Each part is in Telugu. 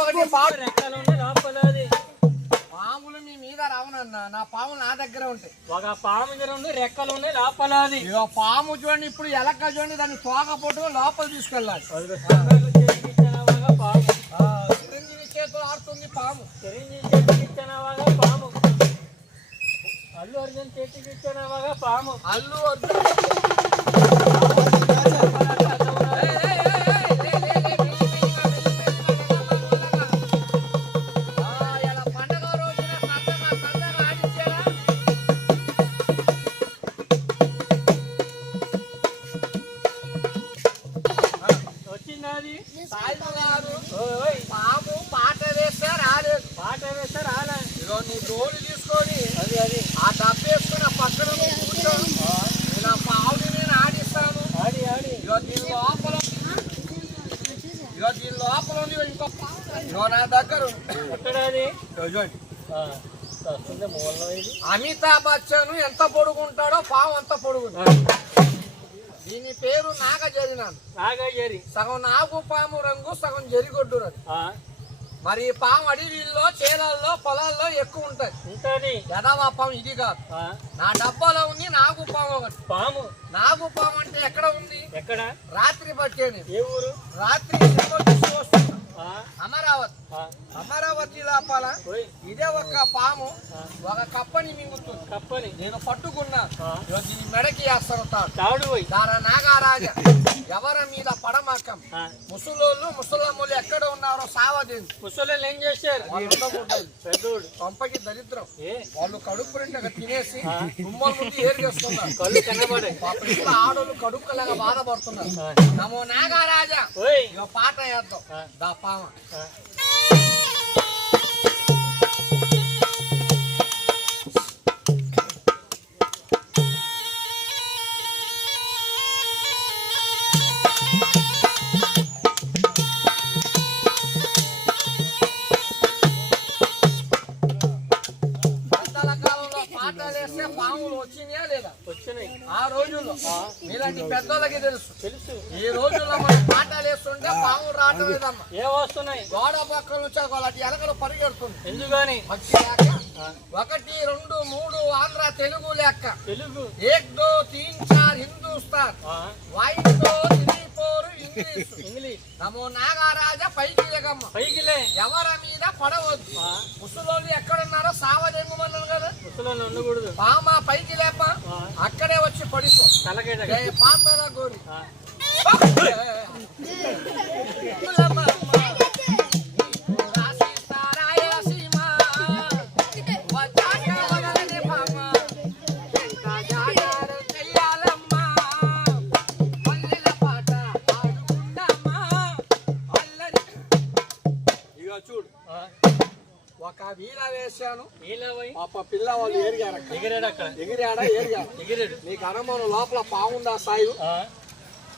ఒకటి పాము రెక్కలు ఉండే లోపల పాములు మీ మీద రావునన్నా, నా పాములు నా దగ్గర ఉంటాయి. ఒక పాము రెండు రెక్కలు ఉన్నాయి లోపల ఇక పాము చూడండి, ఇప్పుడు ఎలక్క చూడండి, దాన్ని తోక పొట్టు లోపల తీసుకెళ్ళాలి. పాము చిరంజీవి చేతితో ఆడుతుంది పాము. చిరంజీవి చేతికి ఇచ్చానవాగా పాము. అల్లు అర్జున్ చేతికి ఇచ్చానవాగా పాము. అల్లు అర్జున్ పాము పాట వేస్తే రాలేదు. పాట వేస్తే రాలే. ఇగో నీ డోలు తీసుకొని ఆ డబ్బు వేసుకుని ఆ పక్కన కూర్చో. నా పావుని నేను ఆడిస్తాను. ఇగో దీని లోపల ఇంకో నా దగ్గర అమితాబ్ బచ్చన్ ఎంత పొడుగుంటాడో పాము అంత పొడుగుంటాడు. దీని పేరు నాగజరినాను. సగం నాగు పాము రంగు, సగం జరిగొడ్డు రంగు. మరి ఈ పాము అడవిల్లో, చేలల్లో, పొలాల్లో ఎక్కువ ఉంటది. ఎదవా పాము ఇది కాదు. నా డబ్బాలో ఉంది నాగు పాము ఒకటి. పాము నాగు పాము అంటే ఎక్కడ ఉంది? ఎక్కడ? రాత్రి పట్టేది. ఏ ఊరు? రాత్రి అమరావతి. అమరావతి లోపల ఇదే ఒక పాము ఒక కప్పని మింగుతుంది. కప్పని నేను పట్టుకున్నా. దీని మెడకి వేస్తాను తాడు. దాని నాగారాజా ఎవరి మీద పడమాకం. ముసలోళ్ళు ముసలమ్మలు ఎక్కడ ఉన్నారో సావదేవి. ముసలోళ్ళు ఏం చేశారు? పెద్దోడు పంపకి దరిద్రం. వాళ్ళు కడుపు రెండుగా తినేసి గుమ్మల ముందు ఏరు చేస్తున్నారు. కళ్ళు కనబడే ఆడోళ్ళు కడుపులాగా బాధపడుతున్నారు. నమో నాగారాజా పాట వేద్దాం. దా పామ పాటలేస్తే పాములు వచ్చినాయా లేదా? వచ్చినాయి. ఆ రోజుల్లో మీలాంటి పెద్దోళ్ళకి తెలుసు. ఈ రోజుల్లో మనం పాటలు వేస్తుంటే పాములు రావటం లేదమ్మా. ఏ వస్తున్నాయి? గోడ పక్కల నుంచి అలాంటి ఎలకలు పరిగెడుతుంది. ఎందుకని? వచ్చి లెక్క 1 2 3 ఆంధ్ర తెలుగు లెక్క. తెలుగు 1 2 3 4 హిందూస్తాన్ 1 2 3 4 ఇంగ్లీష్. నమో నాగారాజా పైకి లేకమ్మ. పైకిలే. ఎవరి మీద పడవద్దు. ముసలోళ్ళు ఎక్కడున్నారో సావదెంగమన్నారు కదా. ముసలోళ్ళు ఉండకూడదు. పామ పైకి లేప అక్కడే వచ్చి పడిపో. పాతల గోరి చూడు ఒక వీల వేసాను. పాప పిల్లవాళ్ళు ఎగిరాడా ఎగిరాడు. నీకు అనుమానం లోపల పాముందా సాయి?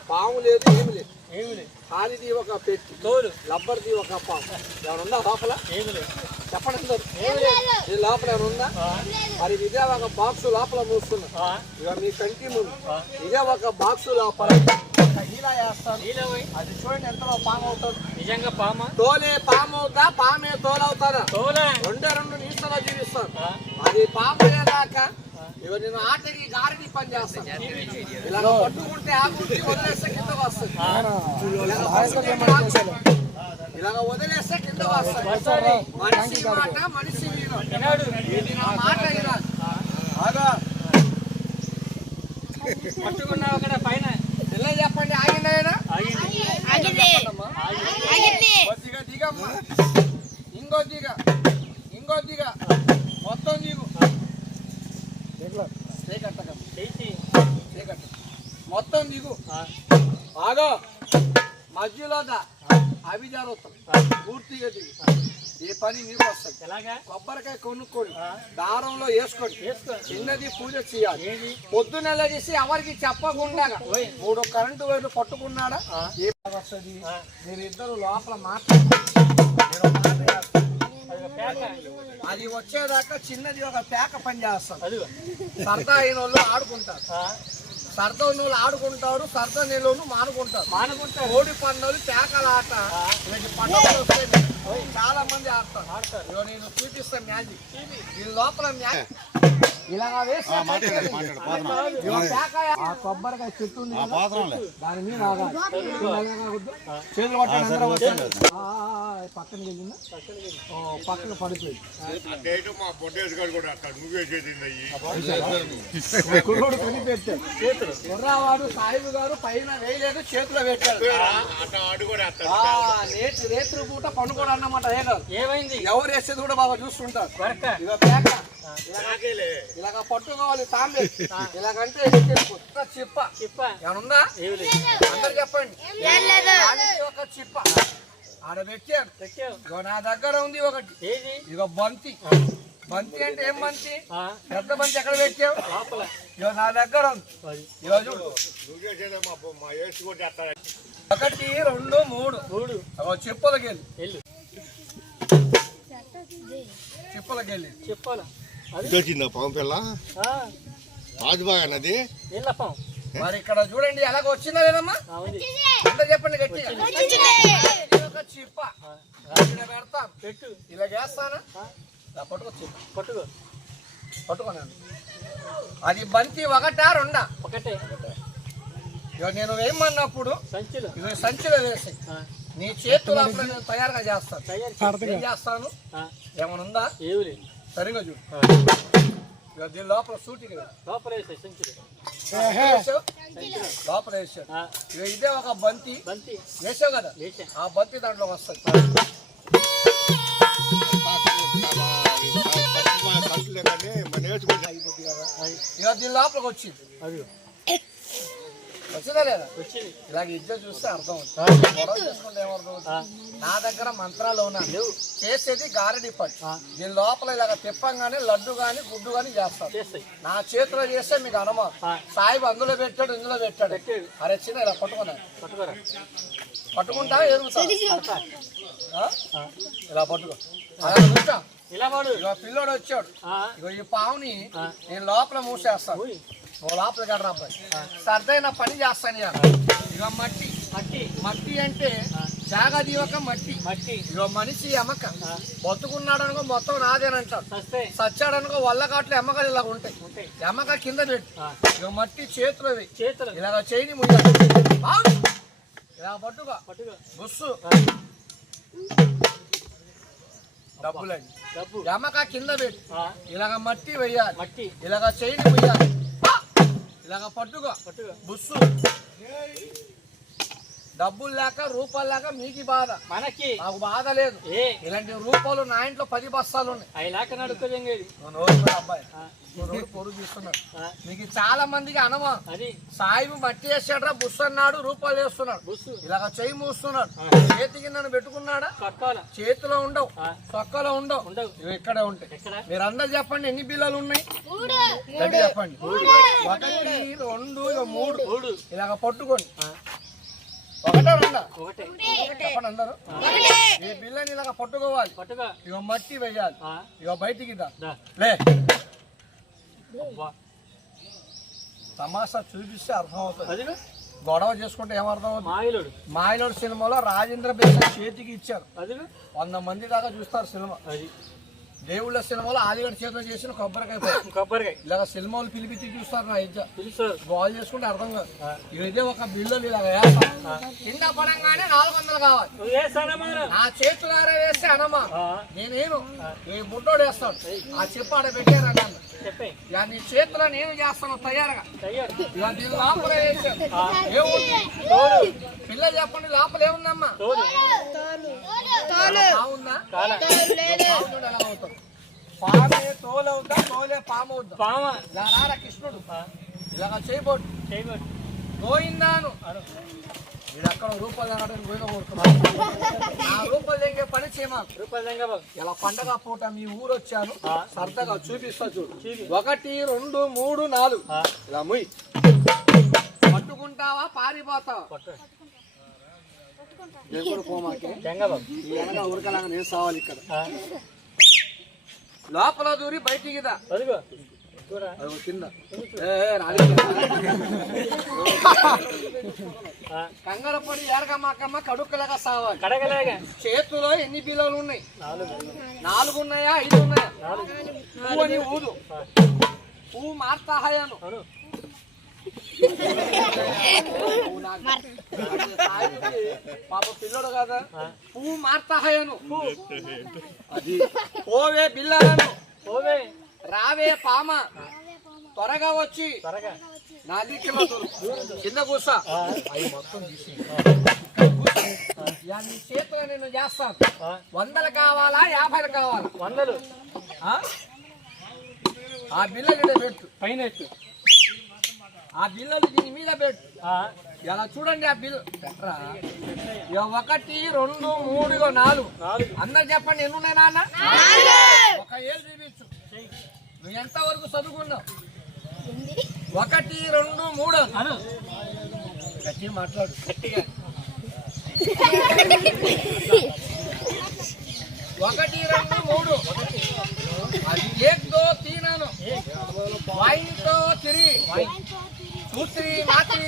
పాము లేదు, ఏమి లేదు. కాలిది ఒక పెట్టి తోలు, లబ్బర్ది ఒక పాము. ఎవరుందా లోపల? చెప్పండి. ఈ లోపల ఎవరుందా? మరి ఇదే ఒక బాక్సు లోపల మూస్తున్నా. ఇక మీ కంటి ముందు ఇదే ఒక బాక్సు లోపల అది చూడండి ఎంతలో పాము అవుతుంది. నిజంగా పామా? తోలే పాము అవుతా, పామే తోలవుతారా? 2 నిమిషాలు జీవిస్తాను. అది పాము అయ్యేదాకా ఇక నేను ఆటకి గారిని పని చేస్తాను. ఇలా పట్టుకుంటే ఆకుని వదిలేస్తే కిందకు వస్తుంది. ఇలాగ వదిలేస్తే కిందకు వస్తుంది. మనిషి మాట మనిషి వినాడు. మాట వినాలి. పట్టుకున్నావు అక్కడ పైన చెప్పండి. ఆగిందా? దిగమ్మా. ఇంకో దిగ మొత్తం దిగు. మొత్తం దిగు. ఆగో మధ్యలో అవి జరుగుతాం. పూర్తిగా దిగు. ఈ పని నీకు వస్తుంది. కొబ్బరికాయ కొనుక్కోండి, దారంలో వేసుకోండి. చిన్నది పూజ చేయాలి. పొద్దున లేచి ఎవరికి చెప్పకుండా 3 కరెంటు వైర్లు పట్టుకున్నాడా ఏ వస్తుంది. మీరిద్దరు లోపల అది వచ్చేదాకా చిన్నది ఒక పేక పని చేస్తారు. సరదా అయిన వాళ్ళు ఆడుకుంటారు. సరదా ఉన్న వాళ్ళు ఆడుకుంటారు. సరదా నీళ్ళు మానుకుంటారు. కోడి పందాలు, పేకల ఆట, పండుగలు వస్తాయి. మంది ఆడతారు. ఇగో నేను చూపిస్తాను మ్యాజిక్. దీని లోపల మ్యాజిక్ ఇలాగా వేసి ఆ కొబ్బరికాయ చెట్టు ఉంది కదా, దాని మీద చేతులు పట్టండి. పక్కన వెళ్ళిందా పక్కన పడిపోయింది. కుర్రోడు కనిపెట్టాడు. కుర్రావాడు సాయిబు గారు పైన వేయలేదు, చేతిలో పెట్టాడు. రేత్రి పూట పండుకోడు అన్నమాట. ఏమైంది? ఎవరు వేసేది కూడా బాగా చూస్తుంటారు. ఇక పేక ఇలాగ పట్టుకోవాలి. తాంబే ఇలాగంటే కొత్త చిప్ప ఏమనుందా? అందరు చెప్పండి. ఒక చిప్ప ఆడ పెట్టాను. నా దగ్గర ఉంది ఒకటి. ఇగో బంతి. బంతి అంటే ఏం బంతి? పెద్ద బంతి ఎక్కడ పెట్టావు? ఇగో నా దగ్గర ఉంది. ఇగో చూడు. 1 2 3 చెప్పులకి వెళ్ళి చెప్పాలి. వచ్చిందా పాము పిల్ల రాజుబాగా నది. మరి ఇక్కడ చూడండి ఎలాగ వచ్చిందా లేదమ్మా? అందరు చెప్పండి గట్టిగా. ఒక చిప్ప పెడతాను. పెట్టు ఇలా చేస్తానా? పట్టుకోనండి. అది బంతి 1 2 ఒకటే. నేను వేయమన్నప్పుడు సంచిలో వేసి నీ చేతులు నేను తయారుగా చేస్తాను. ఏం చేస్తాను? ఏమనుందా? సరిగా చూడు. దీని లోపల సూటికి లోపల వేసాడు. ఇదే ఒక బంతి వేసావు కదా, ఆ బంతి దాంట్లో వస్తుంది. ఇక దీని లోపలికి వచ్చింది. వచ్చిందా లేదా? ఇలాగ ఇద్దరు చూస్తే అర్థం అవుతుంది. గొడవ చేసుకుంటే ఏమర్థం అవుతుంది? నా దగ్గర మంత్రాలు ఉన్నాయి. చేసేది గారడి పట్టు. దీని లోపల ఇలాగ తిప్పంగానే లడ్డు గాని గుడ్డు గాని చేస్తాను. నా చేతిలో చేస్తే మీకు అనుమానం. సాయిబు అందులో పెట్టాడు, ఇందులో పెట్టాడు. అరే చిన్న ఇలా పట్టుకుంటా ఎదుగుతా. ఇలా పట్టుకో. అలా కూర్చో. ఇక పిల్లోడు వచ్చాడు. ఇక ఈ పావుని నేను లోపల మూసేస్తాను. లోపల గడ రాబాయి సర్దైన పని చేస్తాను. ఇక మట్టి అంటే జాగదీవక మట్టి. ఇక మనిషి ఎమ్మక బతుకున్నాడు అనుకో మొత్తం నాదేనంటాడు. సచ్చాడనుకో వల్లకాట్లు ఎమ్మకలు ఇలా ఉంటాయి. ఎమ్మక కింద పెట్టు. ఇక మట్టి చేతులు ఇలాగ చేయని ముందు ఇలా పట్టుగా బుస్సు డబ్బులండి. ఎమ్మక కింద పెట్టు. ఇలాగ మట్టి వెయ్యాలి. ఇలాగ చేయని ముయ్యాలి. ఇలాగ పట్టుకో బుస్సు. డబ్బులు లేక రూపాయలు లేక మీకు బాధ, మనకి నాకు బాధ లేదు. ఇలాంటి రూపాయలు నా ఇంట్లో 10 బస్తాలు ఉన్నాయి. అబ్బాయి పొరుగు తీస్తున్నాడు. మీకు చాలా మందికి అనుమానం. సాయిబు మట్టి వేసాడు, బుస్సు అన్నాడు, రూపాయలు వేస్తున్నాడు. ఇలాగ చెయ్యి మూస్తున్నాడు. చేతికి నన్ను పెట్టుకున్నాడా? చేతిలో ఉండవు, చొక్కలో ఉండవు, ఇక్కడే ఉంటాయి. మీరు అందరు చెప్పండి ఎన్ని బిల్లలు ఉన్నాయి? చెప్పండి. 1 2 3 ఇలాగ పట్టుకోండి. 1 2 చెప్పండి అందరు. ఈ బిల్లని ఇలాగ పట్టుకోవాలి. ఇక మట్టి వేయాలి. ఇక బయటికి లే. తమాషా చూపిస్తే అర్థం అవుతుంది. గొడవ చేసుకుంటే ఏమర్థం అవుతుంది? మాయలోడు సినిమాలో రాజేంద్ర బేసన్ చేతికి ఇచ్చారు. 100 మంది దాకా చూస్తారు సినిమా. దేవుళ్ళ సినిమాలో ఆదిగడ చేతిలో చేసిన కొబ్బరికాయ ఇలాగ సినిమాలు పిలిపించి చూస్తారు. నా ఇజ్జ బాల్ చేసుకుంటే అర్థం కాదు. ఇదే ఒక బిల్లు ఇలాగ వేస్తాం. కింద పడంగానే 400 కావాలి. నా చేతులారా వేస్తే అనమా నేనేను ఈ బుడ్డోడు వేస్తాడు. ఆ చెప్పు ఆడ పెట్టారన్నా నీ చేతిలో నేను చేస్తాను తయారుగా. ఇక దీని లోపల వేసాను. ఏముంది పిల్ల చెప్పండి, లోపల ఏముందమ్మా? బాగుందా? ఎలా అవుతాం? పామే తోలవుతా, తోలే పాము అవుతా. కృష్ణుడు ఇలాగ చేయబోడు పోయిందాను. మీరు అక్కడ రూపాయలు తగ్గడానికి పోయిన కోరుతున్నాను. ఆ రూపాయలు తెగే పని చేయమాకు. ఇలా పండగ పూట మీ ఊరు వచ్చాను, సరదాగా చూపిస్తా చూడు. 1 2 3 4 ఇలా ముయ్. పట్టుకుంటావా పారిపోతావా? ఉరకలాగా నేను సావాలి. ఇక్కడ లోపల దూరి బయటికి అదిగో కింద రాలేదు. కంగారు పడి ఏరకమ్మకమ్మ కడుక్కలాగా సావాలి. కడగలేగా చేతిలో ఎన్ని బిల్లలు ఉన్నాయి? 4 ఉన్నాయా 5 ఉన్నాయా? పువ్వు అని ఊదు. పువ్వు మార్తాహాయను పాప పిల్లడు కదా. పువ్వు మార్తాహాయను అది. పోవే బిల్లలను పోవే రావే పామ త్వరగా వచ్చి నా దిక్కులో కింద కూసా. అవి మొత్తం తీసి నీ చేతిలో నేను చేస్తాను. 100 కావాలా 50 కావాలా? 100. ఆ బిల్లలు పెట్టు పైన. ఆ బిల్లలు దీని మీద పెట్టు. ఇలా చూడండి ఆ బిల్లు పెట్టరా. 1 2 3 4 అందరు చెప్పండి ఎన్ని ఉన్నాయి నాన్న? ఒక ఏళ్ళు చూపించు. నువ్వు ఎంత వరకు చదువుకున్నావు? 1 2 3 గట్టి మాట్లాడు గట్టిగా. 1 2 3 అది 1 2 3 అను. వైన్ తో 3 2 3 4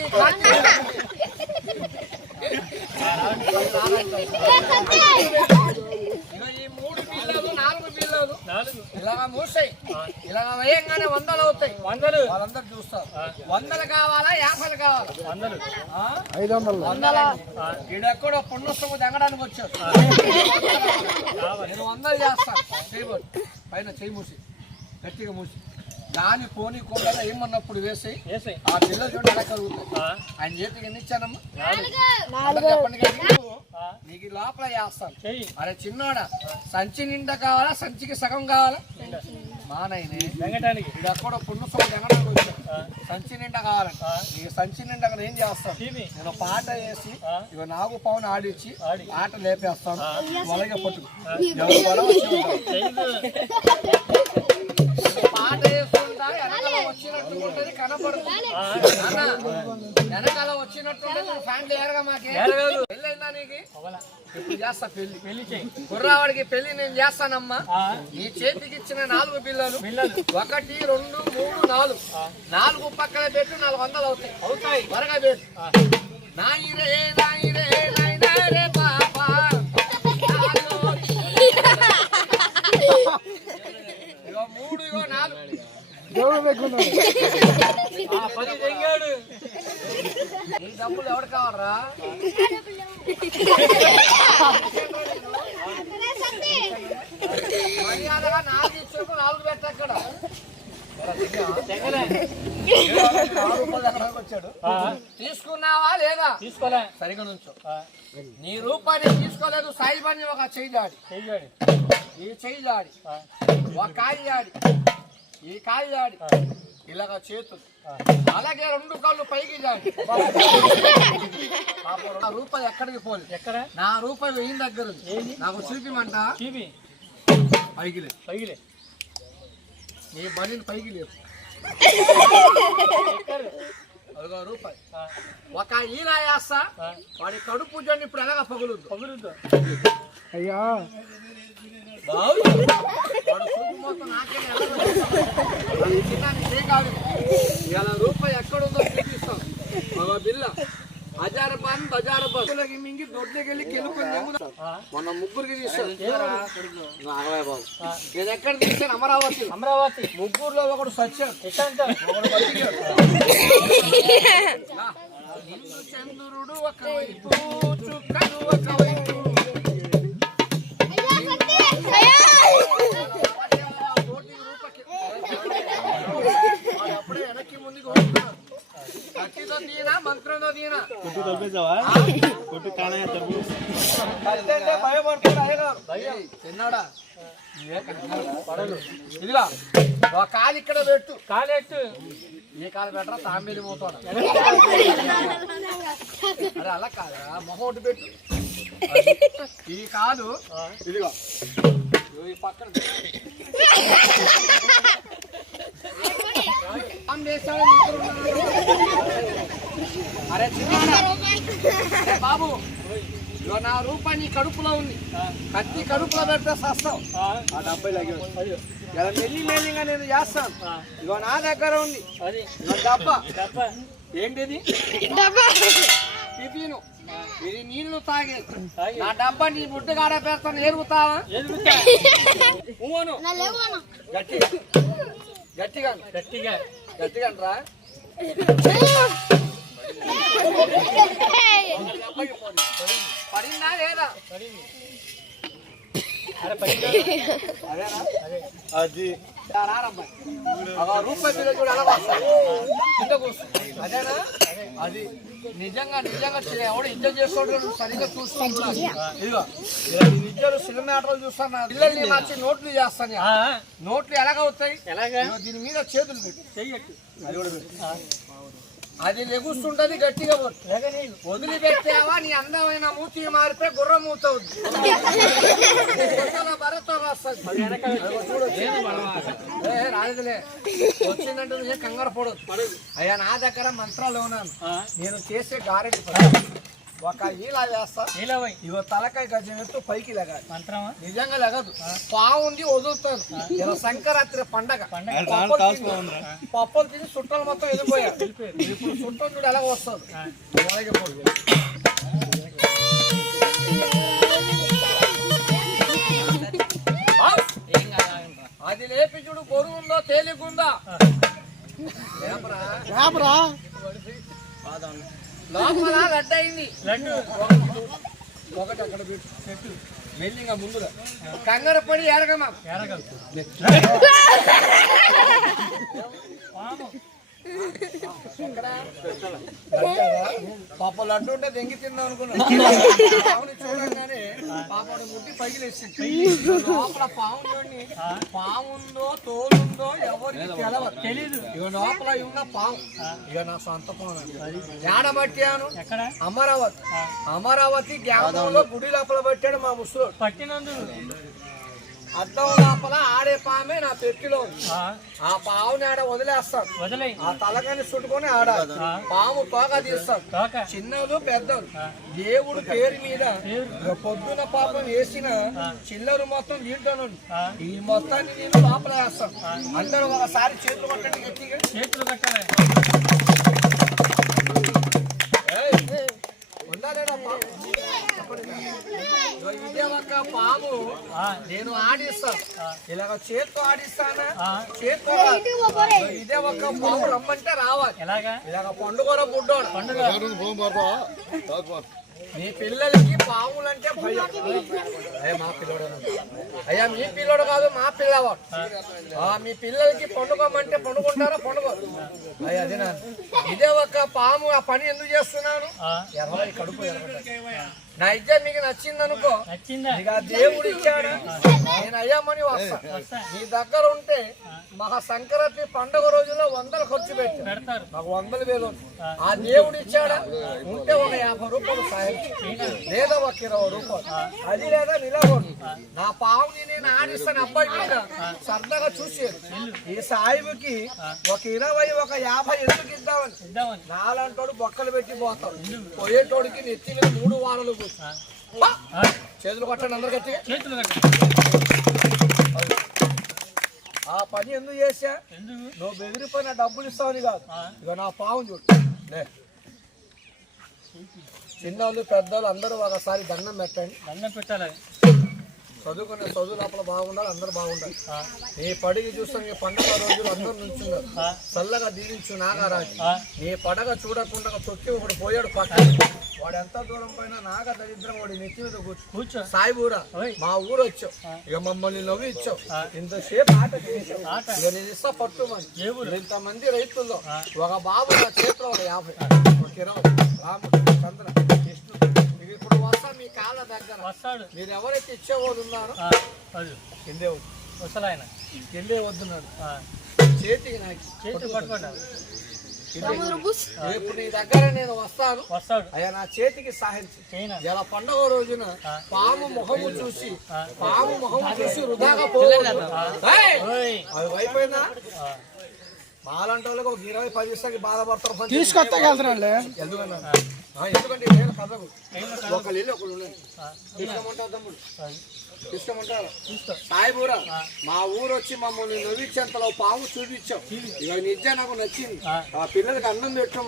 ఈ 3 బిల్లలు 4 బిల్లలు ఇలాగ మూసాయి. ఇలాగ వేయంగానే 100 అవుతాయి. 100 వాళ్ళందరూ చూస్తారు. 100 కావాలా 50 కావాలా? 100. 100. ఈడెక్కడో పుణ్యస్తము దిగడానికి వచ్చాడు. నేను 100 చేస్తాను. చేయబోదు పైన చేయి మూసి గట్టిగా మూసి దాని పోనీ కూడా ఏమన్నప్పుడు వేసి ఆ పిల్లలు చూడండి ఎలా కలుగుతాయి. ఆయన చేతికి ఎన్ని ఇచ్చానమ్మా? 4 చెప్పండి కదా. నీకు లోపల చేస్తాను. అరే చిన్నోడా సంచి నిండా కావాలా సంచికి సగం కావాలా? మానయ్యనే ఇది ఎక్కడో పుణ్యసం దిగడానికి వచ్చాడు. సంచి నిండా కావాలంట. నీకు సంచి నిండా ఏం చేస్తాను? నేను పాట వేసి ఇక నాగు పవన్ ఆడిచ్చి ఆట లేపేస్తాను. అలాగే పట్టుకు పాట వేస్తుంటా వెనకాల వచ్చినట్టు ఉంటుంది కనపడుతుంది. వెనకాల వచ్చినట్టు ఫ్యాన్లు ఏరగా మాకే పెళ్ళి అయిందా నీకు? ఇప్పుడు చేస్తా పెళ్లి. పెళ్లి చేయి. కుర్రావాడికి పెళ్లి నేను చేస్తానమ్మా. నీ చేతికి ఇచ్చిన 4 బిల్లలు 1 2 3 4 పక్కన పెట్టు. 400 అవుతాయి. త్వరగా పెట్టు. నాయిరే నాయిరే నాయిరే పాపా 3 4 10 తెంగాడు. ఈ డబ్బులు ఎవరు కావాలరా? మర్యాదగా 4 ఇచ్చినప్పుడు 4 పెట్టక్కడ వచ్చాడు. తీసుకున్నావా లేదా? తీసుకోలే. సరిగా నుంచో. నీ రూపాయి తీసుకోలేదు. సాయిబాన్ని ఒక చెయ్యి జాడి, ఈ చెయ్యి జాడి, ఒక కాయ జాడి, ఈ కాయ జాడి, ఇలాగ చేతులు, అలాగే 2 కాళ్ళు పైకి జాడి. నా రూపాయి ఎక్కడికి పోలేదు. ఎక్కడ? నా రూపాయి 1000 దగ్గర ఉంది. నాకు చూపిమంట. పైకిలే నీ బండిని పైకి లేవు. అదిగో రూపాయి. ఒక ఈరా వేస్తా. వాడి కడుపు జోడిని ఇప్పుడు ఎలాగ పగులుద్దు. అయ్యా వాడు చూపు మొత్తం నాకే కాదు. ఇలా రూపాయి ఎక్కడుందో చూపిస్తాం. ఒక బిల్ల హజారపాన్ బజారపాన్ మింగి దొడ్లకెళ్ళి కెలుకొని మొన్న ముగ్గురికి తీసాను. బాబు నేను ఎక్కడ తీసాను? అమరావతి. ముగ్గురులో ఒకడు సచ్చాడు. ఒకడు బతికాడు. చంద్రుడు ఒకవైపు చుక్కలు ఒకవైపు అప్పుడే వెనక్కి ముందుకు వస్తున్నాడు. కత్తితో తీనా మంత్రంతో తీనా తిన్నాడా? ఇదిగా ఒక కాలు ఇక్కడ పెట్టు. కాలెట్టు. ఏ కాలు పెట్టరా? తాంబేలి పోతాడు. అరే అలా కాదురా, మొహం ఒకటి పెట్టు. ఈ కాలు ఇదిగో ఈ పక్కన అరే బాబు ఇగో నా రూపాయి నీ కడుపులో ఉంది. కత్తి కడుపులో పెడితే సస్తావు. ఆ 70 లాగే ఇలా మెల్లిగా నేను చేస్తాను. ఇగో నా దగ్గర ఉంది డబ్బా. ఏంటిది? టిఫిను. ఇది నీళ్లు తాగేది. నా డబ్బా నీ బుడ్డ కాడ పెడతాను. ఎరుగుతావా? గట్టిగా గట్టిగా గట్టిగా గట్టిగా రా. పడిందా లేదా? అదేనా? అది రూపాయి బిల్లు కూడా ఎలా వస్తాయి కింద కూర్చో. అదేనా? అది నిజంగా ఎవడు ఇద్దరు చేసుకోవడం సరిగ్గా చూసుకుంటున్నాను. ఇదిగో ఇద్దరు సినిమాటలు చూస్తాను. పిల్లల్ని మార్చి నోట్లు చేస్తాను. నోట్లు ఎలాగవుతాయి? దీని మీద చేతులు పెట్టి అది కూడా పెట్టి అది లెగుస్తుంటది. గట్టిగా వదిలిపెట్టావా నీ అందమైన మూతి మారితే గుర్రం మూతవుద్ది. భరతో వస్తుంది రాలేదులే. వచ్చిందంటే నువ్వు కంగారు పడదు. అయ్యా నా దగ్గర మంత్రాలు ఉన్నాను. నేను చేసే గారెడి ఒక ఈలా వేస్తా. ఇగో తలకాయ గజం ఎత్తు పైకి లెగాలి. నిజంగా లెగదు. పావుంది వదులుతాను. ఇలా సంక్రాంతి పండగ పప్పులు తిని చుట్టాలు మొత్తం వెళ్ళిపోయారు. ఇప్పుడు చుట్టం చూడు ఎలా వస్తుంది. అది లేపి చూడు బరువు ఉందో తేలిగుందా. లోపల లడ్డు అయింది. ఒకటి అక్కడ పెట్టు. మెల్లిగా ముందుగా కంగారు పడి ఎరగమా. పాప లడ్డు ఉంటే దెంగి తిందాం అనుకున్నాను. చూడంగానే పాపడు ముట్టి పగిలేసింది. లోపల పాము చూడండి. పాముందో తోలుందో ఎవరికి తెలీదు. ఇక లోపల ఉన్న పాము ఇక నా సొంత పాము. ఏడబట్టాను అమరావతి గ్రామంలో గుడి లోపల పట్టాడు మా ముసలు. పట్టినందుకు అద్దం లోపల ఆడే పామే నా పెట్టిలో ఉంది. ఆ పావుని ఆడ వదిలేస్తాడు. ఆ తలకాని చుట్టుకొని ఆడాలి. పాము తోక తీస్తాడు. చిన్నలు పెద్దలు దేవుడు పేరు మీద పొద్దున పాపం వేసిన చిల్లరు మొత్తం దీంట్లో ఈ మొత్తాన్ని నేను లోపల వేస్తాను. అందరూ ఒకసారి చేతులు కొట్టండి. గట్టిగా చేతులు కట్టాలి. ఇదే ఒక పాము నేను ఆడిస్తాను. ఇలాగ చేత్తో ఆడిస్తానా? చేత్తో ఇదే ఒక పాము రమ్మంటే రావాలి. ఇలాగ పండుగ బుడ్డోడు మీ పిల్లలకి పాములంటే భయం. మా పిల్లడు అయ్యా మీ పిల్లడు కాదు మా పిల్లవాడు. మీ పిల్లలకి పండుగమంటే పండుకుంటారా? పండుగ అయ్యా అదే నా ఇదే ఒక పాము. ఆ పని ఎందుకు చేస్తున్నాను? ఎర్ర కడుపు నా ఇద్దరు మీకు నచ్చింది అనుకో. ఇక దేవుడు ఇచ్చాడా నేను అయ్యామని వస్తా. నీ దగ్గర ఉంటే మహా సంక్రాంతి పండుగ రోజుల్లో 100 ఖర్చు పెడతారు. మాకు 100,000. ఆ దేవుడు ఇచ్చాడా ఉంటే ఒక 50 రూపాయలు సాయం లేదా ఒక 20 రూపాయలు. అది లేదా నిలబడు. నా పావుని నేను ఆడిస్తాను. అబ్బాయి మీద సరదాగా చూసేది. ఈ సాయిబుకి ఒక 20 ఒక 50 ఎందుకు ఇద్దామని. నాలంటోడు బొక్కలు పెట్టి పోతాడు. పోయేటోడికి నెత్తి మీద 3 వారాలు చేతులు కొట్టండి. అందరు గట్టిగా చేతులు ఆ పని ఎందుకు చేసా? నువ్వు బెదిరిపోయిన డబ్బులు ఇస్తావని కాదు. ఇక నా పాము చూడు. చిన్నోళ్ళు పెద్దోళ్ళు అందరూ ఒకసారి దండం పెట్టండి. దండం పెట్టాలి. చదువుకునే చదువు లోపల బాగుండాలి. అందరూ బాగుండాలి. నీ పడిగి చూస్తాను. నీ పండుగ రోజులు అందరూ నుంచున్నారు. చల్లగా దీవించు నాగరాజు. నీ పడగ చూడకుండా తొక్కి ఒకడు పోయాడు పక్కన. వాడు ఎంత దూరం పైన నాగ దరిద్రం వాడి నెత్తి మీద కూర్చో. సాయిబూరా మా ఊరు వచ్చావు. ఇక మమ్మల్ని నవ్వి ఇచ్చావు. ఇంతసేపు ఆట చేసావు. ఇక నేను ఇస్తా పట్టుమని. ఇంతమంది రైతుల్లో ఒక బాబు నా చేతిలో ఒక 50 ఒక 20 రాముడు చంద్ర కృష్ణుడు. ఇప్పుడు వస్తా మీ కాళ్ళ దగ్గర వస్తాడు. మీరు ఎవరైతే ఇచ్చేవాడు ఉన్నారో కిందే వస్తాయన కిందే వద్దున్నాడు. చేతికి నాకు చేతి పట్టుకున్నాడు. ఇప్పుడు నీ దగ్గర నేను వస్తాడు. అయ్యా నా చేతికి సాహించి ఇలా పండుగ రోజున పాము ముఖము చూసి వృధాగా పోలేదు. అది అయిపోయిందా? మాలాంటి వాళ్ళకి ఒక 20-10 ఇస్తాకి బాధపడతారు. తీసుకొస్తా వెళ్తానండి. ఎందుకంటే ఎందుకంటే నేను కథకు ఒకళ్ళు వెళ్ళి ఒకళ్ళు ఉండండి. తీసుకోమంటారు తమ్ముడు, తీసుకోమంటారు సాయిబూరా. మా ఊరు వచ్చి మమ్మల్ని నవ్వించేంతలో పాము చూపించాం. ఇవాళ నిజంగా నాకు నచ్చింది. ఆ పిల్లలకి అన్నం పెట్టు.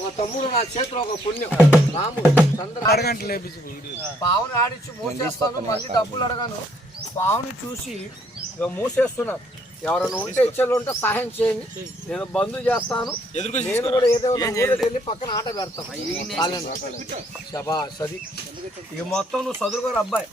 ఒక తమ్ముడు నా చేతిలో ఒక పుణ్యం. రాముడు చంద్ర పావుని ఆడిచ్చి మూసేస్తాను, మళ్ళీ డబ్బులు అడగాను. పావుని చూసి ఇక మూసేస్తున్నాను. ఎవరైనా ఉంటే ఇచ్చేళ్ళు ఉంటే సహాయం చేయండి, నేను బంధు చేస్తాను. నేను కూడా ఏదో వెళ్ళి పక్కన ఆట పెడతాను. శబాష్. అది ఇక మొత్తం నువ్వు చదువుకోరు అబ్బాయి.